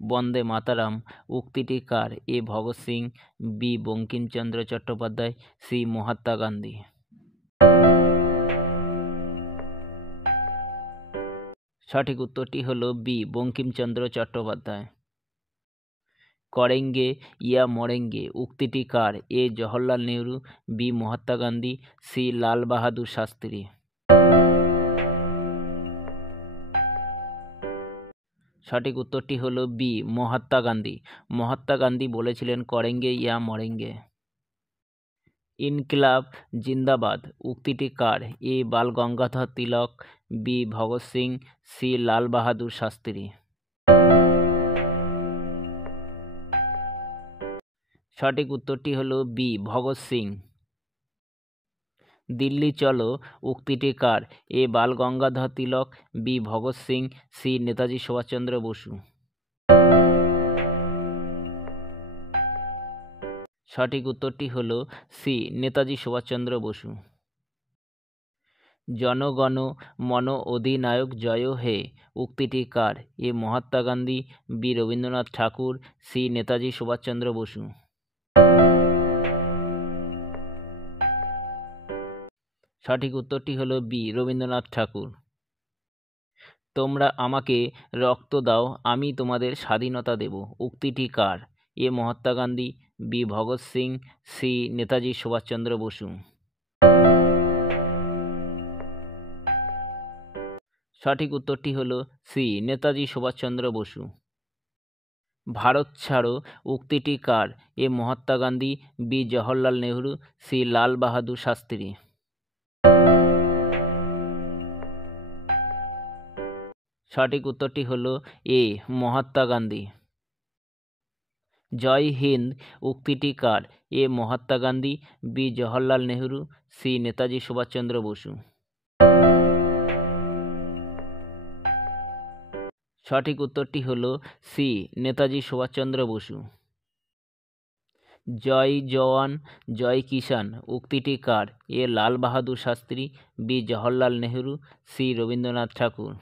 বন্দে মাতারাম উক্তিটি কার? এ Bhagat Singh, B Bankimchandra Chattopadhyay, C Mahatma Gandhi. সঠিক উত্তরটি হলো বি বঙ্কিমচন্দ্র চট্টোপাধ্যায়। করেঙ্গে ইয়া মরেঙ্গে উক্তিটি কার? এ জওহরলাল নেহরু, বি মহাত্মা গান্ধী, সি লাল বাহাদুর শাস্ত্রী। সঠিক উত্তরটি হলো বি মহাত্মা গান্ধী। মহাত্মা গান্ধী বলেছিলেন করেঙ্গে ইয়া মরেঙ্গে। ইনকিলাব জিন্দাবাদ উক্তিটি কার? এ বাল গঙ্গাধর তিলক, বি ভগৎ সিং, সি লাল বাহাদুর শাস্ত্রী। সঠিক উত্তরটি হলো বি ভগৎ সিং। দিল্লি চলো উক্তিটি কার? এ বাল গঙ্গাধর তিলক, বি ভগৎ সিং, সি নেতাজি সুভাষচন্দ্র বসু। সঠিক উত্তরটি হল সি নেতাজি সুভাষচন্দ্র বসু। জনগণ মন অধিনায়ক জয় হে উক্তিটি কার? এ মহাত্মা গান্ধী, বি রবীন্দ্রনাথ ঠাকুর, সি নেতাজি সুভাষচন্দ্র বসু। সঠিক উত্তরটি হলো বি রবীন্দ্রনাথ ঠাকুর। তোমরা আমাকে রক্ত দাও, আমি তোমাদের স্বাধীনতা দেব উক্তিটি কার? এ মহাত্মা গান্ধী, বি ভগৎ সিং, সি নেতাজি সুভাষচন্দ্র বসু। সঠিক উত্তরটি হলো সি নেতাজি সুভাষচন্দ্র বসু। ভারত ছাড়ো উক্তিটি কার? এ মহাত্মা গান্ধী, বি জওহরলাল নেহরু, সি লাল বাহাদুর শাস্ত্রী। সঠিক উত্তরটি হলো এ মহাত্মা গান্ধী। জয় হিন্দ উক্তিটি কার? এ মহাত্মা গান্ধী, বি জওহরলাল নেহরু, সি নেতাজি সুভাষচন্দ্র বসু। সঠিক উত্তরটি হলো সি নেতাজি সুভাষচন্দ্র বসু। জয় জওয়ান জয় কিষান উক্তিটি কার? এ লাল বাহাদুর শাস্ত্রী, বি জওহরলাল নেহরু, সি রবীন্দ্রনাথ ঠাকুর।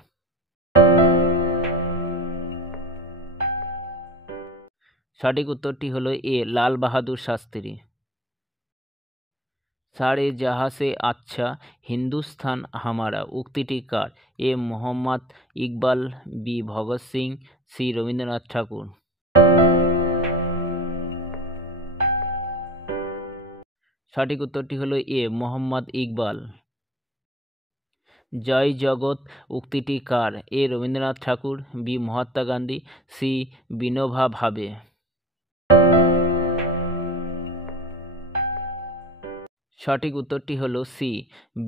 সঠিক উত্তরটি হলো এ লাল বাহাদুর শাস্ত্রী। সারে জাহা সে আচ্ছা হিন্দুস্তান হামারা উক্তিটি কার? এ মোহাম্মদ ইকবাল, বি ভগৎ সিং, সি রবীন্দ্রনাথ ঠাকুর। সঠিক উত্তরটি হলো এ মোহাম্মদ ইকবাল। জয় জগৎ উক্তিটি কার? এ রবীন্দ্রনাথ ঠাকুর, বি মহাত্মা গান্ধী, সি বিনোবা ভাবে। সঠিক উত্তরটি হলো সি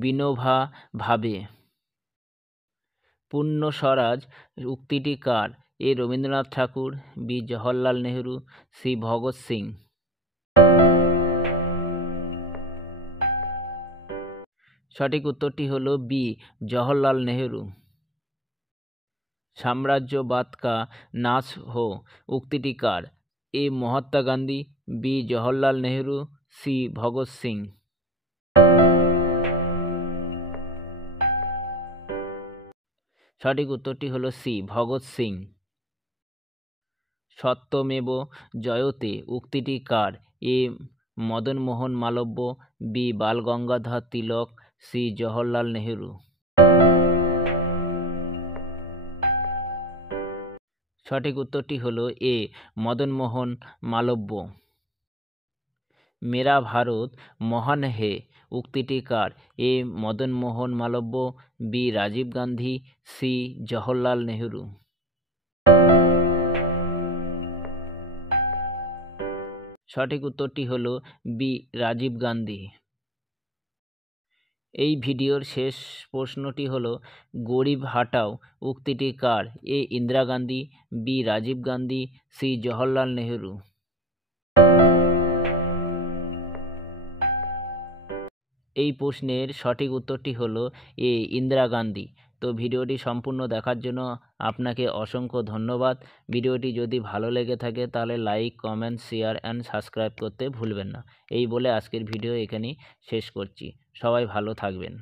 বিনোবা ভাবে। পূর্ণ স্বরাজ উক্তিটি কার? এ রবীন্দ্রনাথ ঠাকুর, বি জওহরলাল নেহরু, সি ভগৎ সিং। সঠিক উত্তরটি হলো বি জওহরলাল নেহরু। সাম্রাজ্যবাদ কা নাশ হো উক্তিটি কার? এ মহাত্মা গান্ধী, বি জওহরলাল নেহরু, সি ভগৎ সিং। সঠিক উত্তরটি হলো সি ভগৎ সিং। সত্যমেব জয়তে উক্তিটি কার? এ মদন মোহন মালব্য, বি বাল গঙ্গাধর তিলক, সি জওহরলাল নেহরু। সঠিক উত্তরটি হলো এ মদন মোহন মালব্য। মেরা ভারত মহান হে উক্তিটি কার? এ মদন মোহন মালব্য, বি রাজীব গান্ধী, সি জওহরলাল নেহরু। সঠিক উত্তরটি হলো বি রাজীব গান্ধী। এই ভিডিওর শেষ প্রশ্নটি হলো গরিব হাটাও উক্তিটি কার? এ ইন্দিরা গান্ধী, বি রাজীব গান্ধী, সি জওহরলাল নেহরু। এই প্রশ্নের সঠিক উত্তরটি হলো এ ইন্দিরা গান্ধী। তো ভিডিওটি সম্পূর্ণ দেখার জন্য আপনাকে অসংখ্য ধন্যবাদ। ভিডিওটি যদি ভালো লেগে থাকে তাহলে like, comment, share and subscribe করতে ভুলবেন না। এই বলে আজকের ভিডিও এখানেই শেষ করছি। সবাই ভালো থাকবেন।